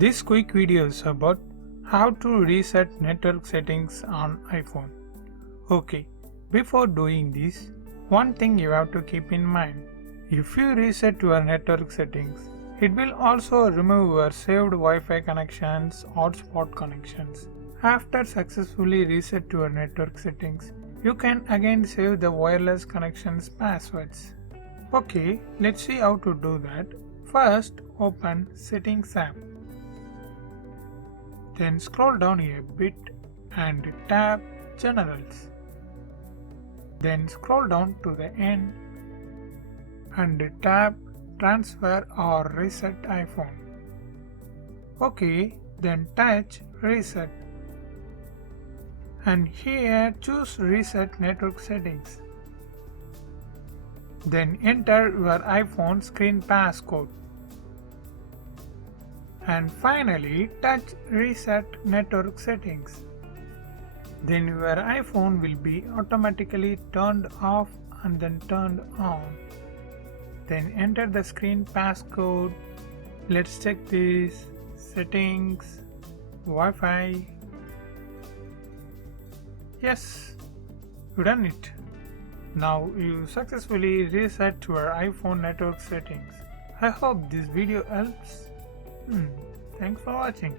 This quick video is about how to reset network settings on iPhone. Okay, before doing this, one thing you have to keep in mind. If you reset your network settings, it will also remove your saved Wi-Fi connections, hotspot connections. After successfully reset your network settings, you can again save the wireless connections passwords. Okay, let's see how to do that. First, open Settings app. Then scroll down a bit and tap Generals. Then scroll down to the end and tap Transfer or Reset iPhone. Okay, then touch Reset. And here choose Reset Network Settings. Then enter your iPhone screen passcode. And finally touch Reset Network Settings. Then your iPhone will be automatically turned off and then turned on. Then enter the screen passcode. Let's check this. Settings, Wi-Fi. Yes, you done it. Now you successfully reset your iPhone network settings. I hope this video helps. Thanks for watching.